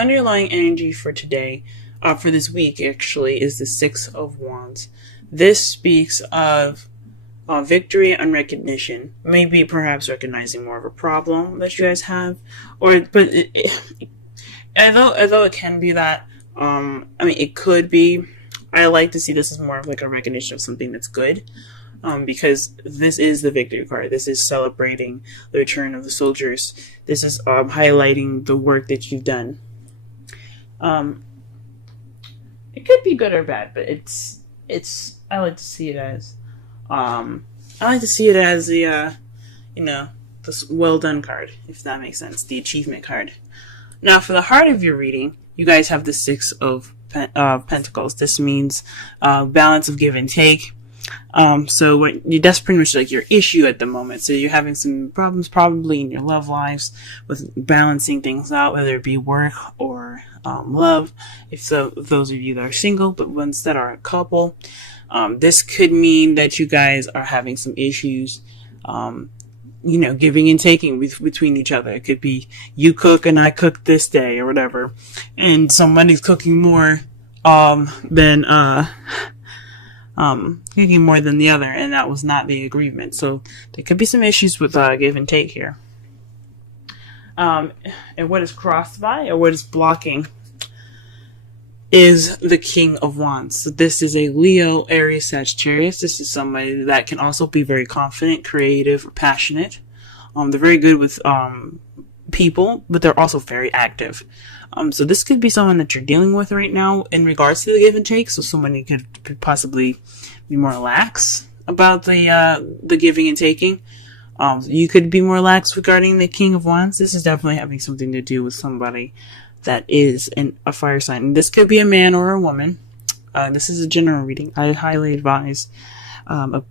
underlying energy for today, for this week actually, is the Six of Wands. This speaks of victory and recognition. Maybe perhaps recognizing more of a problem that you guys have, although it can be that, it could be. I like to see this as more of like a recognition of something that's good. Because this is the victory card. This is celebrating the return of the soldiers. This is highlighting the work that you've done. It could be good or bad, but it's. I like to see it as. I like to see it as the, the well done card, if that makes sense. The achievement card. Now, for the heart of your reading, you guys have the Six of Pentacles. This means balance of give and take. So that's pretty much like your issue at the moment. So you're having some problems probably in your love lives with balancing things out, whether it be work or love. If those of you that are single, but ones that are a couple, this could mean that you guys are having some issues, giving and taking between each other. It could be you cook and I cook this day or whatever, and somebody's cooking more than the other, and that was not the agreement. So there could be some issues with give and take here. And what is crossed by, or what is blocking, is the King of Wands. So this is a Leo, Aries, Sagittarius. This is somebody that can also be very confident, creative, or passionate. They're very good with people, but they're also very active. So this could be someone that you're dealing with right now in regards to the give and take. So somebody could possibly be more lax about the giving and taking. You could be more lax regarding the King of Wands. This is definitely having something to do with somebody that is a fire sign. And this could be a man or a woman. This is a general reading. I highly advise an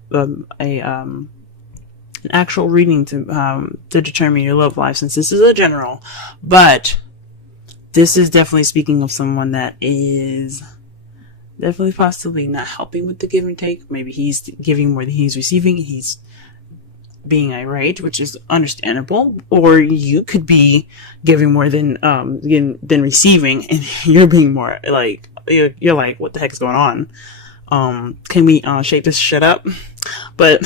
actual reading to determine your love life, since this is a general. But this is definitely speaking of someone that is definitely possibly not helping with the give and take. Maybe he's giving more than he's receiving. He's being irate, which is understandable. Or you could be giving more than receiving, and you're being more like, you're like, what the heck is going on? Can we shake this shit up? But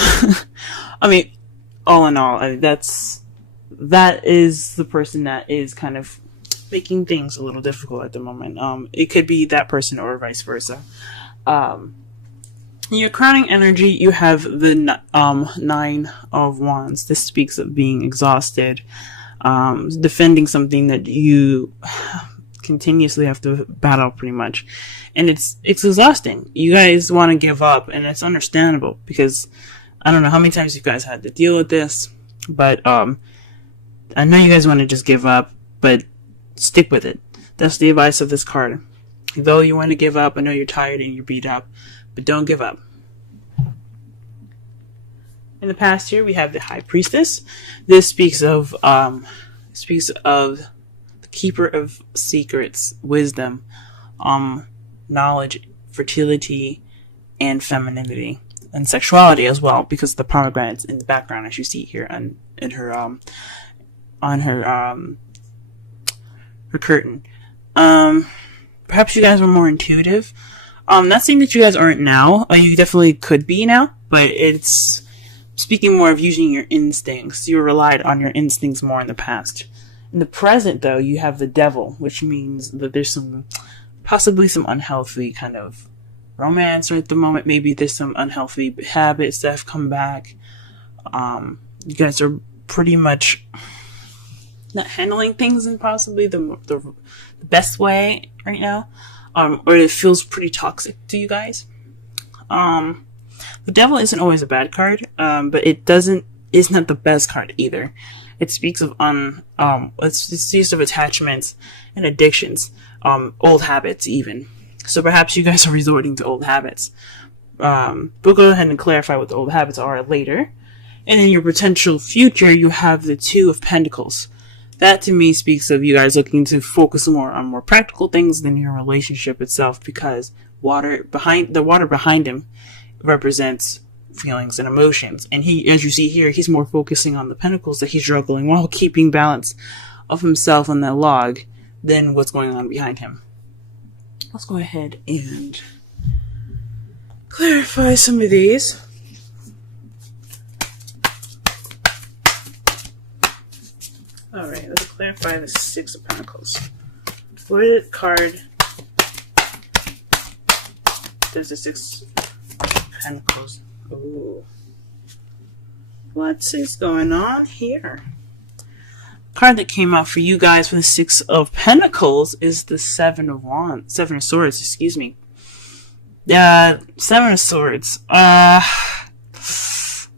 all in all, that is the person that is kind of making things a little difficult at the moment. It could be that person or vice versa. In your crowning energy, you have the Nine of Wands. This speaks of being exhausted, defending something that you continuously have to battle pretty much. And it's exhausting. You guys want to give up, and it's understandable, because I don't know how many times you guys had to deal with this, but I know you guys want to just give up, but stick with it. That's the advice of this card. Though you want to give up, I know you're tired and you're beat up, but don't give up. In the past here, we have the High Priestess. This speaks of the keeper of secrets, wisdom, knowledge, fertility, and femininity, and sexuality as well, because of the pomegranates in the background, as you see here on her curtain. Perhaps you guys were more intuitive. Not saying that you guys aren't now. You definitely could be now, but it's speaking more of using your instincts. You relied on your instincts more in the past. In the present, though, you have the Devil, which means that there's possibly some unhealthy kind of romance, or at the moment, maybe there's some unhealthy habits that have come back. You guys are pretty much not handling things in possibly the best way right now, or it feels pretty toxic to you guys. The Devil isn't always a bad card, but it's not the best card either. It speaks of it speaks of attachments and addictions, old habits even. So perhaps you guys are resorting to old habits. We'll go ahead and clarify what the old habits are later. And in your potential future, you have the Two of Pentacles. That to me speaks of you guys looking to focus more on more practical things than your relationship itself, because the water behind him represents feelings and emotions. And he, as you see here, he's more focusing on the pentacles that he's juggling while keeping balance of himself on that log than what's going on behind him. Let's go ahead and clarify some of these. Alright, let's clarify the Six of Pentacles. What card does the Six of Pentacles? Ooh. What is going on here? Card that came out for you guys for the Six of Pentacles is the Seven of Swords, excuse me. Seven of Swords.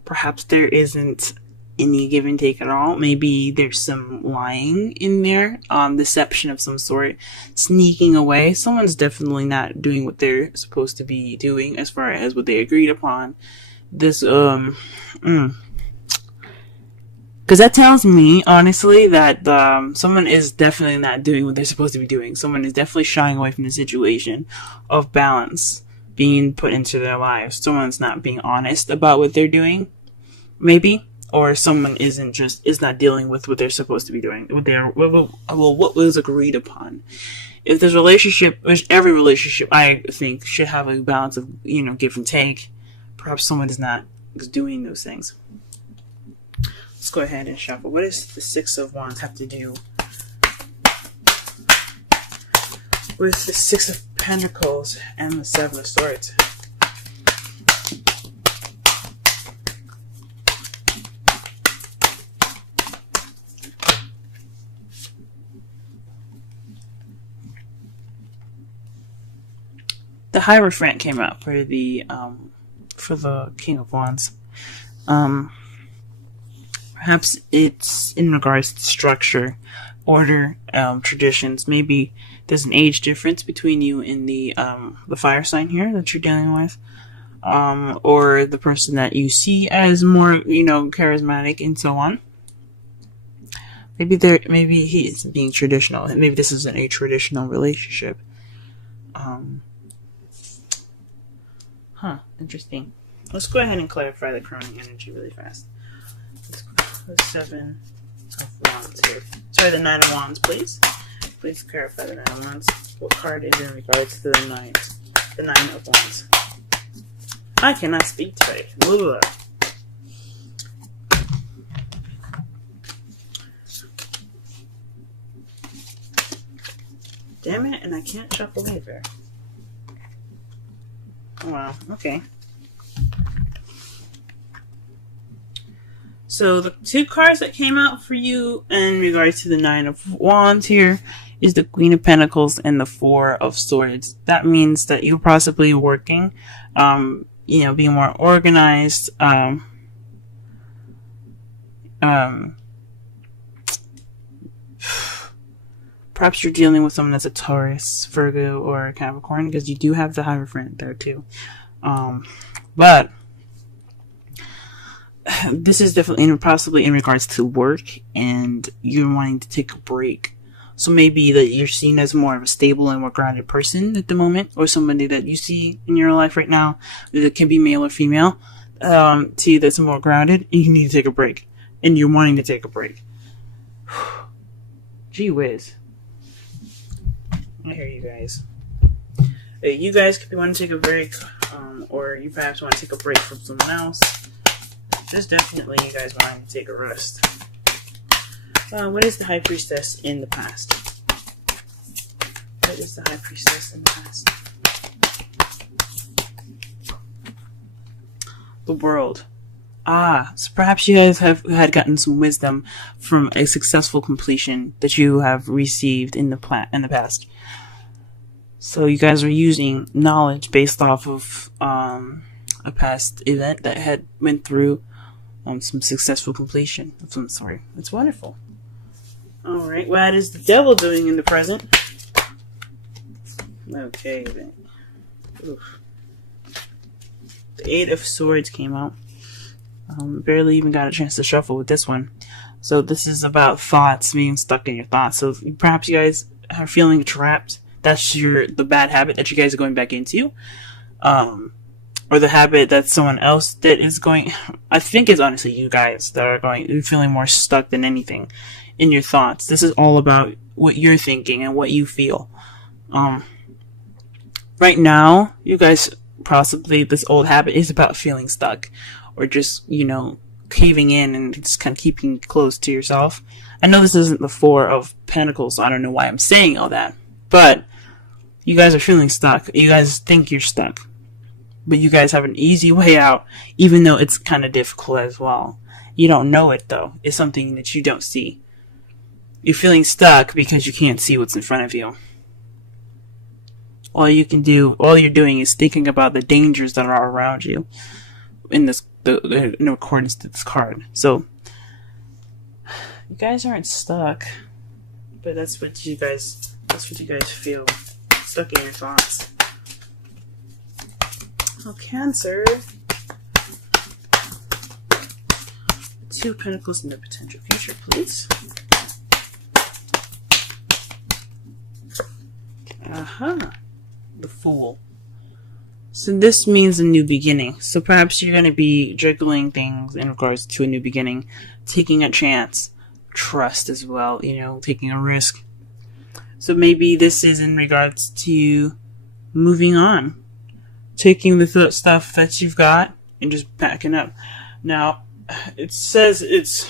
Perhaps there isn't any give and take at all. Maybe there's some lying in there, deception of some sort, sneaking away. Someone's definitely not doing what they're supposed to be doing as far as what they agreed upon. This, because that tells me, honestly, that someone is definitely not doing what they're supposed to be doing. Someone is definitely shying away from the situation of balance being put into their lives. Someone's not being honest about what they're doing, maybe. Or someone is not dealing with what they're supposed to be doing, what was agreed upon. If there's a relationship, which every relationship I think should have a balance of, give and take, perhaps someone is not doing those things. Let's go ahead and shuffle. What does the Six of Wands have to do with the Six of Pentacles and the Seven of Swords? The Hierophant came out for the King of Wands. Perhaps it's in regards to structure, order, traditions. Maybe there's an age difference between you and the fire sign here that you're dealing with, or the person that you see as more charismatic and so on. Maybe he is being traditional. Maybe this isn't a traditional relationship. Interesting. Let's go ahead and clarify the crowning energy really fast. The Seven of Wands here. Sorry, the Nine of Wands, please. Please clarify the Nine of Wands. What card is in regards to the Nine of Wands? I cannot speak today. Blah. Damn it, and I can't shuffle either. Oh, wow, okay. So the two cards that came out for you in regards to the Nine of Wands here is the Queen of Pentacles and the Four of Swords. That means that you're possibly working, being more organized, perhaps you're dealing with someone that's a Taurus, Virgo, or Capricorn, because you do have the Hierophant there too. But this is definitely possibly in regards to work, and you're wanting to take a break. So maybe that you're seen as more of a stable and more grounded person at the moment, or somebody that you see in your life right now that can be male or female, to you that's more grounded, and you need to take a break, and you're wanting to take a break. Gee whiz. I hear you guys. You guys could want to take a break, or you perhaps want to take a break from someone else. Just definitely you guys want to take a rest. What is the High Priestess in the past? What is the High Priestess in the past? The World. So perhaps you guys had gotten some wisdom from a successful completion that you have received in the past. So you guys are using knowledge based off of a past event that had went through some successful completion of some sort. It's wonderful. Alright, what is the Devil doing in the present? Okay, then. Oof. The Eight of Swords came out. Barely even got a chance to shuffle with this one. So this is about thoughts, being stuck in your thoughts. So perhaps you guys are feeling trapped. That's the bad habit that you guys are going back into. Or the habit that someone else that is going, I think it's honestly you guys that are feeling more stuck than anything in your thoughts. This is all about what you're thinking and what you feel. Right now, you guys, possibly this old habit is about feeling stuck, or just, caving in and just kind of keeping close to yourself. I know this isn't the Four of Pentacles, so I don't know why I'm saying all that, but you guys are feeling stuck. You guys think you're stuck, but you guys have an easy way out, even though it's kind of difficult as well. You don't know it, though. It's something that you don't see. You're feeling stuck because you can't see what's in front of you. All you're doing is thinking about the dangers that are around you in accordance to this card. So, you guys aren't stuck, but that's what you guys feel. Stuck in your thoughts. Oh, Cancer. Two Pentacles in the potential future, please. The Fool. So this means a new beginning. So perhaps you're going to be juggling things in regards to a new beginning, taking a chance, trust as well, taking a risk. So maybe this is in regards to moving on, taking the stuff that you've got and just backing up. Now, it says it's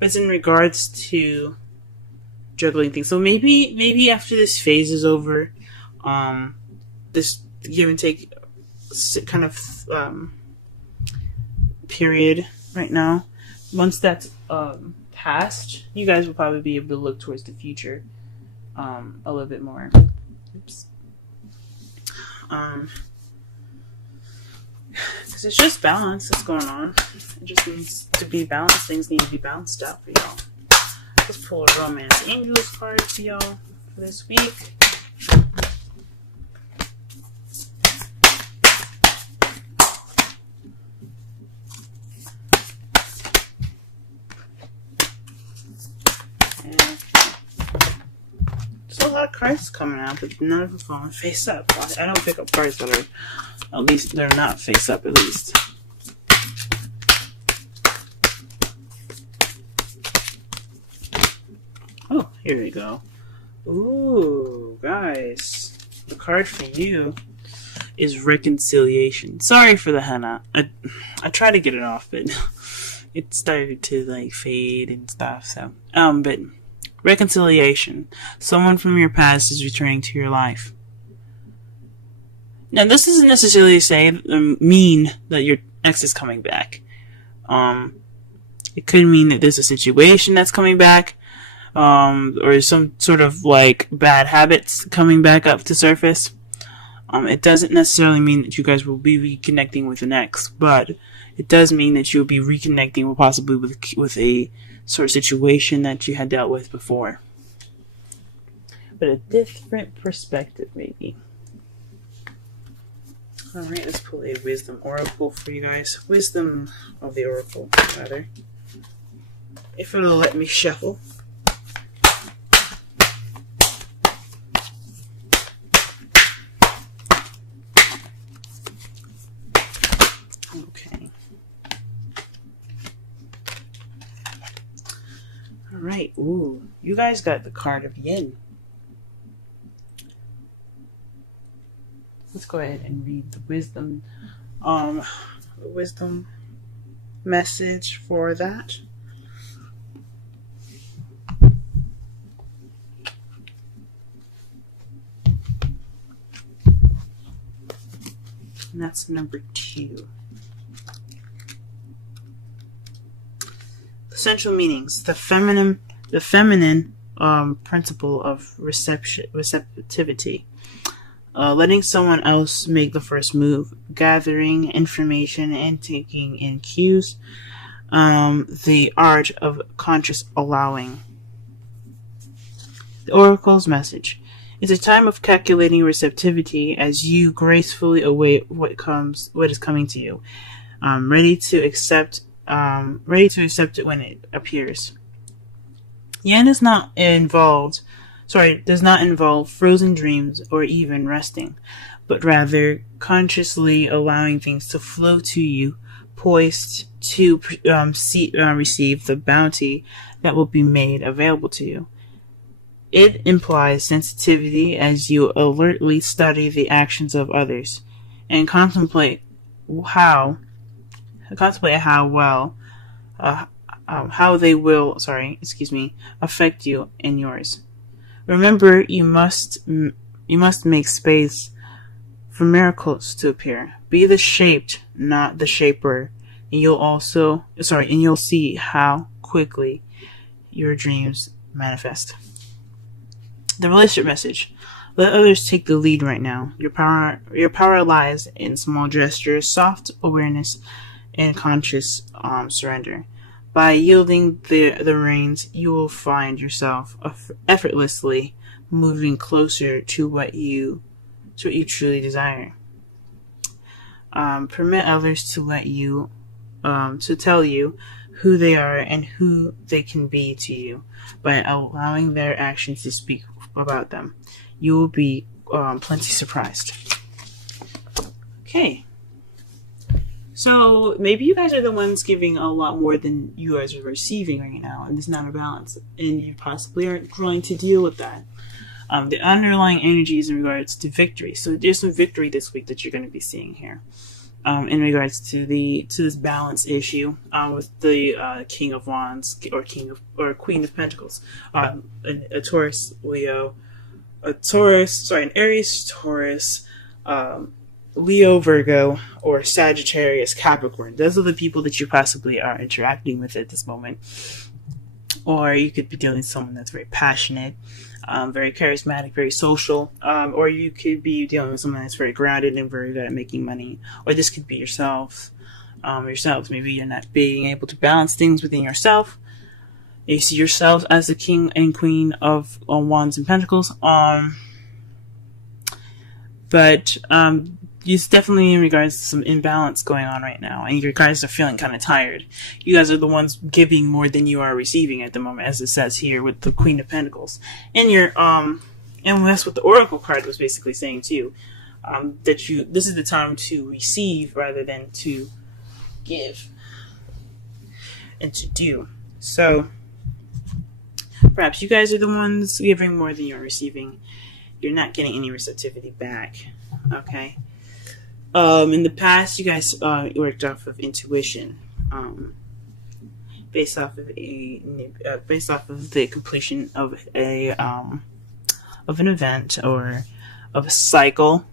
in regards to juggling things. So maybe after this phase is over, this give and take kind of period right now, once that's past, you guys will probably be able to look towards the future a little bit more. Oops. Because it's just balance that's going on. It just needs to be balanced. Things need to be balanced out for y'all. Let's pull a Romance Angels card for y'all for this week. There's a lot of cards coming out, but none of them falling face up. I don't pick up cards that are, at least they're not face up, at least. Oh, here we go. Ooh, guys. The card for you is Reconciliation. Sorry for the henna. I tried to get it off, but it started to fade and stuff. So, but Reconciliation. Someone from your past is returning to your life. Now, this doesn't necessarily mean that your ex is coming back. It could mean that there's a situation that's coming back, or some sort of bad habits coming back up to surface. It doesn't necessarily mean that you guys will be reconnecting with an ex, but it does mean that you'll be reconnecting possibly with a sort of situation that you had dealt with before. But a different perspective, maybe. Alright, let's pull a Wisdom Oracle for you guys. Wisdom of the Oracle, rather. If it'll let me shuffle. Okay. Alright, ooh. You guys got the card of Yin. Let's go ahead and read the wisdom message for that. And that's number 2. Essential meanings: the feminine principle of receptivity. Letting someone else make the first move, gathering information and taking in cues. The art of conscious allowing. The Oracle's message: it's a time of calculating receptivity as you gracefully await what is coming to you, ready to accept it when it appears. Yin does not involve frozen dreams or even resting, but rather consciously allowing things to flow to you, poised to receive the bounty that will be made available to you. It implies sensitivity as you alertly study the actions of others and how they will, affect you and yours. Remember, you must make space for miracles to appear. Be the shaped, not the shaper, and you'll see how quickly your dreams manifest. The relationship message. Let others take the lead right now. Your power lies in small gestures, soft awareness, and conscious surrender. By yielding the reins, you will find yourself effortlessly moving closer to what you truly desire. Permit others to tell you who they are and who they can be to you by allowing their actions to speak about them. You will be plenty surprised. Okay. So maybe you guys are the ones giving a lot more than you guys are receiving right now, and it's not a balance, and you possibly aren't trying to deal with that. The underlying energy is in regards to victory. So there's some victory this week that you're going to be seeing here. In regards to this balance issue with the King of Wands or Queen of Pentacles, a Taurus, Leo, an Aries, Taurus, Leo, Virgo, or Sagittarius, Capricorn. Those are the people that you possibly are interacting with at this moment. Or you could be dealing with someone that's very passionate, very charismatic, very social, or you could be dealing with someone that's very grounded and very good at making money. Or this could be yourselves. Maybe you're not being able to balance things within yourself. You see yourself as the King and Queen of Wands and Pentacles. But it's definitely in regards to some imbalance going on right now, and you guys are feeling kind of tired. You guys are the ones giving more than you are receiving at the moment, as it says here with the Queen of Pentacles. And and that's what the Oracle card was basically saying too, that this is the time to receive rather than to give and to do. So perhaps you guys are the ones giving more than you're receiving. You're not getting any receptivity back. Okay. In the past, you guys worked off of intuition, based off of the completion of an event or of a cycle.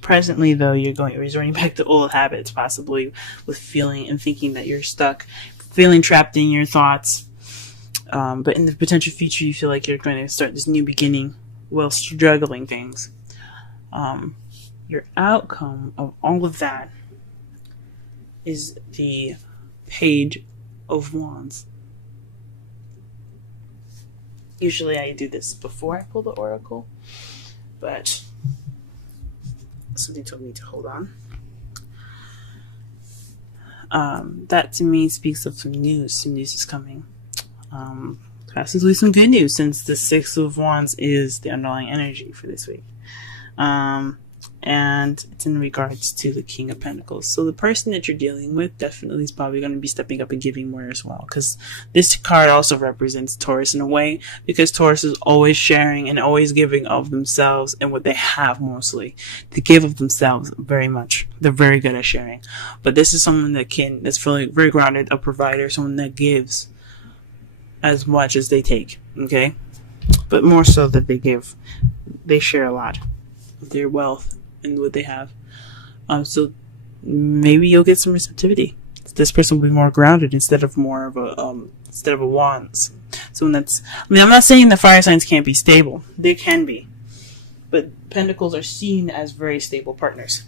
Presently, though, you're resorting back to old habits, possibly with feeling and thinking that you're stuck, feeling trapped in your thoughts. But in the potential future, you feel like you're going to start this new beginning while struggling things. Your outcome of all of that is the Page of Wands. Usually I do this before I pull the Oracle, but something told me to hold on. That to me speaks of some news. Some news is coming. Possibly some good news, since the Six of Wands is the underlying energy for this week. And it's in regards to the King of Pentacles. So the person that you're dealing with definitely is probably going to be stepping up and giving more as well, because this card also represents Taurus in a way, because Taurus is always sharing and always giving of themselves and what they have mostly. They give of themselves very much. They're very good at sharing. But this is someone that's really very grounded, a provider, someone that gives as much as they take, okay? But more so that they share a lot of their wealth and what they have. So maybe you'll get some receptivity. This person will be more grounded instead of a wands. I'm not saying the fire signs can't be stable. They can be. But pentacles are seen as very stable partners.